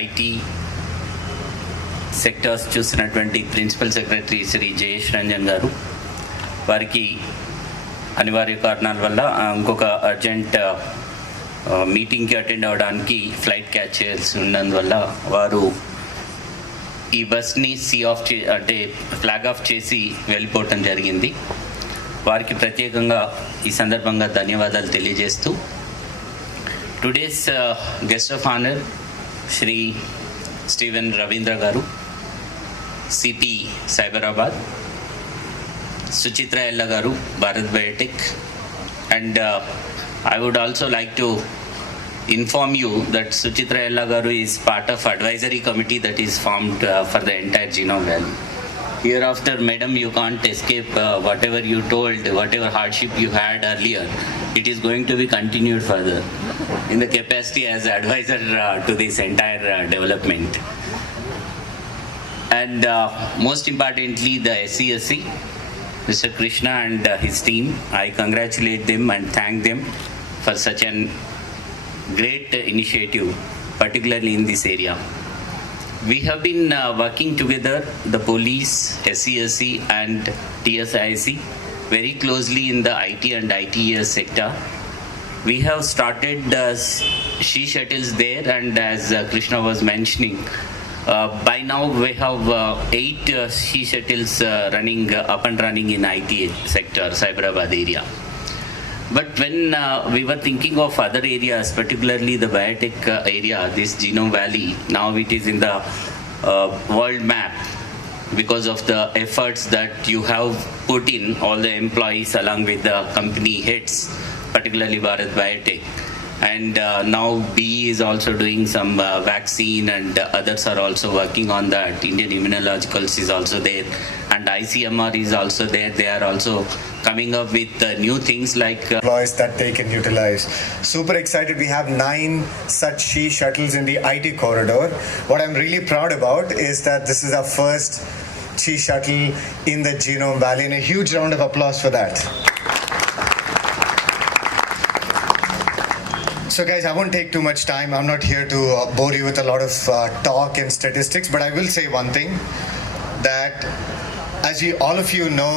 IT sectors చూసినటువంటి principal secretary Shri Jayesh Ranjan గారు, వారికి అనివార్య కారణాల వల్ల ఇంకొక అర్జెంట్ మీటింగ్కి అటెండ్ అవ్వడానికి ఫ్లైట్ క్యాచ్ చేయాల్సి ఉన్నందువల్ల వారు ఈ బస్ని అంటే ఫ్లాగ్ ఆఫ్ చేసి వెళ్ళిపోవటం జరిగింది. వారికి ప్రత్యేకంగా ఈ సందర్భంగా ధన్యవాదాలు తెలియజేస్తూ, today's guest of honour Shri Steven Ravindra garu, CP Cyberabad, Suchitra Ella garu, Bharat Biotech, and I would also like to inform you that Suchitra Ella garu is part of advisory committee that is formed for the entire Genome Valley. Hereafter, madam, you can't escape whatever you told, whatever hardship you had earlier. It is going to be continued further in the capacity as advisor to this entire development. And most importantly, the SCSC, Mr. Krishna and his team, I congratulate them and thank them for such a great initiative, particularly in this area. We have been working together, the police, SCSC and TSIC, very closely in the IT and ITES sector. We have started she shuttles there, and as Krishna was mentioning, by now we have 8 she shuttles running up and running in IT sector, Cyberabad area. But when we were thinking of other areas, particularly the biotech area, this Genome Valley, now it is in the world map because of the efforts that you have put in, all the employees along with the company heads, particularly Bharat Biotech. And now BE is also doing some vaccine, and others are also working on that. Indian Immunologicals is also there, and ICMR is also there. They are also coming up with new things like employees that they can utilize. Super excited. We have 9 such she shuttles in the IT corridor. What I'm really proud about is that this is our first she shuttle in the Genome Valley, and a huge round of applause for that. So guys, I won't take too much time. I'm not here to bore you with a lot of talk and statistics, but I will say one thing, that as all of you know,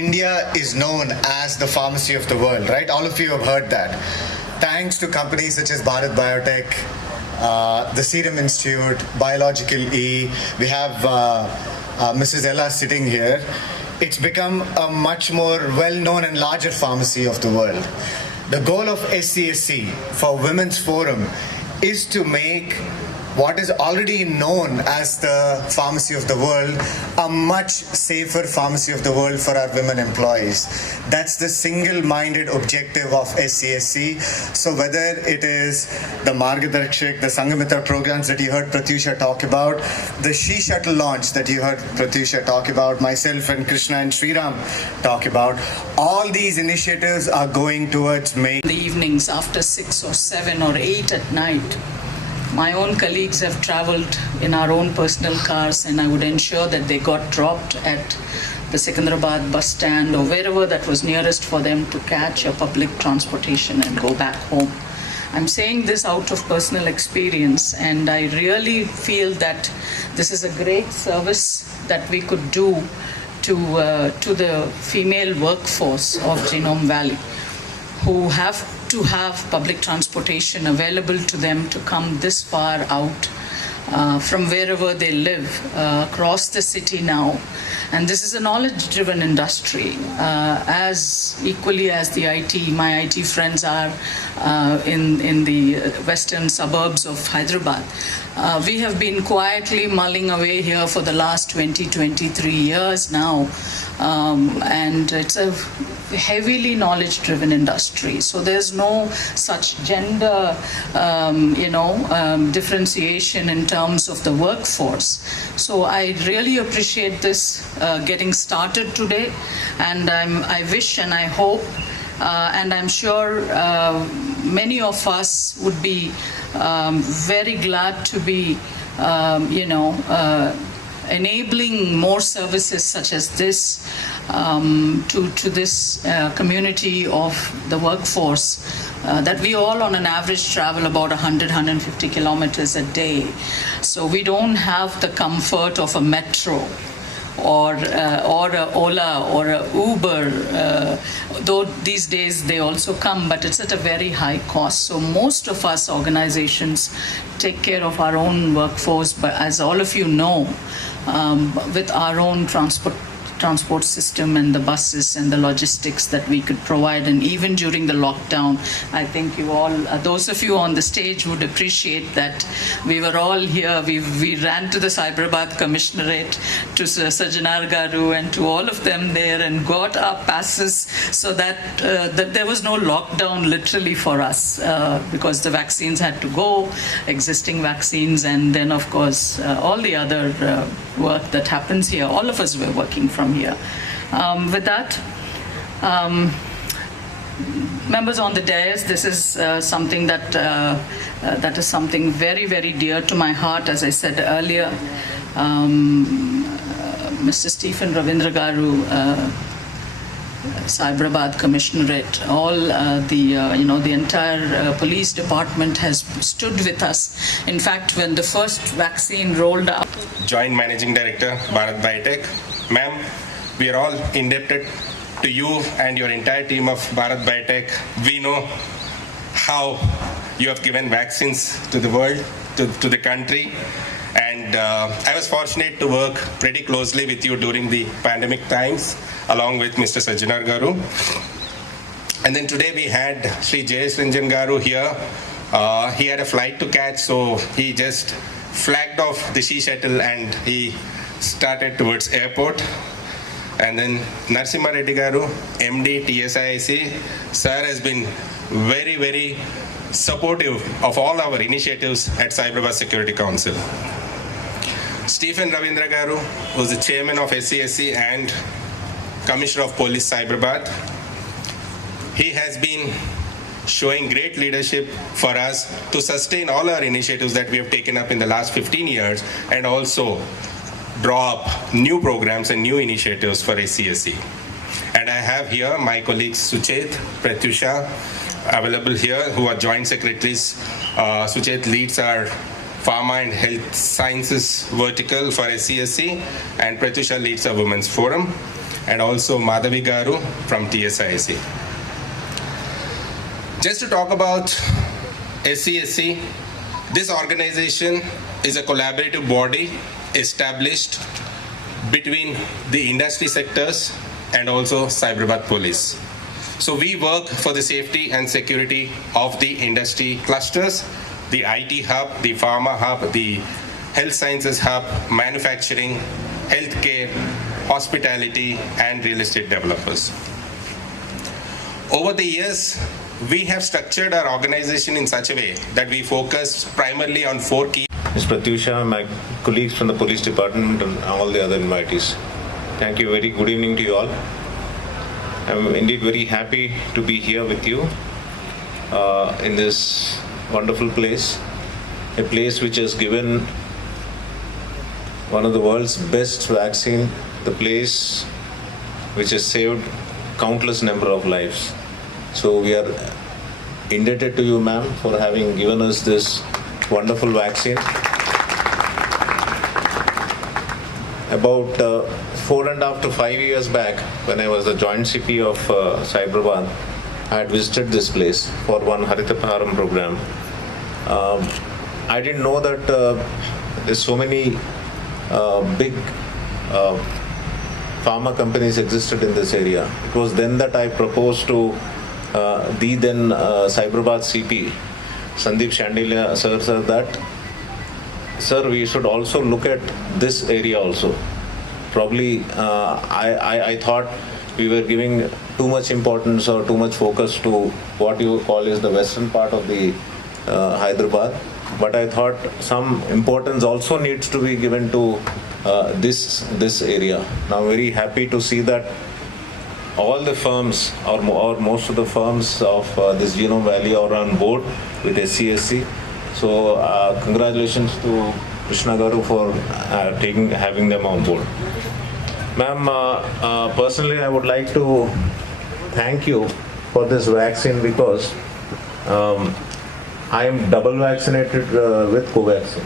India is known as the pharmacy of the world, right? All of you have heard that. Thanks to companies such as Bharat Biotech, the Serum Institute, Biological E, we have Mrs. Ella sitting here. It's become a much more well-known and larger pharmacy of the world. The goal of SCSC for Women's Forum is to make what is already known as the pharmacy of the world a much safer pharmacy of the world for our women employees. That's the single-minded objective of SCSC. So whether it is the Margadarshak, the Sangamitra programs that you heard Pratyusha talk about, the She Shuttle launch that you heard Pratyusha talk about, myself and Krishna and Sriram talk about, all these initiatives are going towards making the evenings after 6 or 7 or 8 at night. My own colleagues have traveled in our own personal cars, and I would ensure that they got dropped at the Secunderabad bus stand or wherever that was nearest for them to catch a public transportation and go back home. I'm saying this out of personal experience, and I really feel that this is a great service that we could do to the female workforce of Genome Valley, who have to have public transportation available to them to come this far out from wherever they live across the city now. And this is a knowledge-driven industry, as equally as the IT. My IT friends are in the western suburbs of Hyderabad. We have been quietly mulling away here for the last 23 years now, and it's a heavily knowledge-driven industry. So there's no such gender, differentiation in terms of the workforce. So I really appreciate this getting started today, and I wish and I hope, and I'm sure many of us would be very glad to be, enabling more services such as this to this community of the workforce that we all on an average travel about 150 kilometers a day. So we don't have the comfort of a metro or a Ola or a Uber, though these days they also come, but it's at a very high cost. So most of us organizations take care of our own workforce, but as all of you know, with our own transport system and the buses and the logistics that we could provide, and even during the lockdown, I think you all, those of you on the stage would appreciate that we were all here. We ran to the Cyberabad Commissionerate, to Sajanar Garu and to all of them there and got our passes so that, that there was no lockdown literally for us because the vaccines had to go, existing vaccines, and then of course all the other work that happens here. All of us were working from here. With that, members on the dais, this is something that that is something very, very dear to my heart. As I said earlier, Mr. Stephen Ravindra Garu, Cyberabad Commissionerate, all the entire police department has stood with us. In fact, when the first vaccine rolled out, Joint Managing Director, Bharat Biotech. Ma'am, we are all indebted to you and your entire team of Bharat Biotech. We know how you have given vaccines to the world, to the country. And I was fortunate to work pretty closely with you during the pandemic times, along with Mr. Sajanar Garu. And then today we had Sri Jayesh Ranjan Garu here. He had a flight to catch, so he just flagged off the sea shuttle and he started towards airport. And then Narasimha Reddy Garu, MD, TSIIC. Sir has been very, very supportive of all our initiatives at Cyberabad Security Council. Stephen Ravindra Garu was the chairman of SCSC and Commissioner of Police Cyberabad. He has been showing great leadership for us to sustain all our initiatives that we have taken up in the last 15 years and also draw up new programs and new initiatives for SCSC. And I have here my colleagues Suchet, Pratyusha available here, who are joint secretaries. Suchet leads our Pharma and Health Sciences vertical for SCSC, and Pratyusha leads our Women's Forum, and also Madhavi Garu from TSIIC. Just to talk about SCSC, this organization is a collaborative body established between the industry sectors and also Cyberabad Police. So we work for the safety and security of the industry clusters, the IT hub, the pharma hub, the health sciences hub, manufacturing, healthcare, hospitality, and real estate developers. Over the years, we have structured our organization in such a way that we focus primarily on 4 key. Ms. Pratyusha, my colleagues from the police department, and all the other invitees. Thank you. Very good evening to you all. I'm indeed very happy to be here with you in this wonderful place, a place which has given one of the world's best vaccine, the place which has saved countless number of lives. So we are indebted to you, ma'am, for having given us this wonderful vaccine. About 4.5 to 5 years back, when I was the joint CP of Cyberabad, I had visited this place for one Harita Paharam program. I didn't know that there's so many big pharma companies existed in this area. It was then that I proposed to the then Cyberabad CP, Sandeep Shandilya sir, that sir, we should also look at this area also. Probably I thought we were giving too much importance or too much focus to what you call is the western part of the Hyderabad. But I thought some importance also needs to be given to this area. Now I'm very happy to see that all the firms or most of the firms of this Genome Valley are on board with SCSC. So congratulations to Krishna Garu for having them on board. Ma'am, personally I would like to thank you for this vaccine because I am double vaccinated with Covaxin.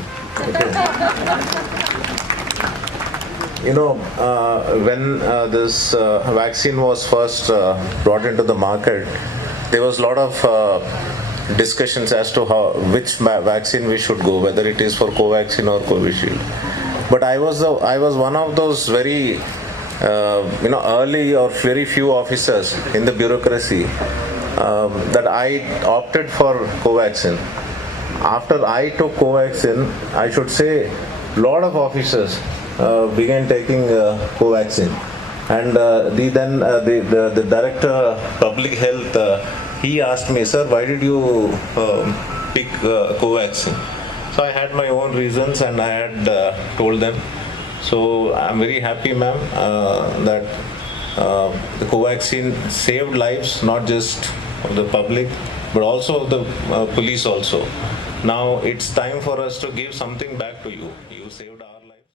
You know, when this vaccine was first brought into the market, there was a lot of discussions as to which vaccine we should go, whether it is for Covaxin or Covishield. But I was one of those very early or very few officers in the bureaucracy that I opted for Covaxin. After I took Covaxin, I should say a lot of officers began taking Covaxin, and the director public health he asked me, sir, why did you pick Covaxin? So I had my own reasons and I had told them. So I'm very happy, ma'am, that the Covaxin saved lives, not just of the public but also of the police also. Now it's time for us to give something back to you. You saved our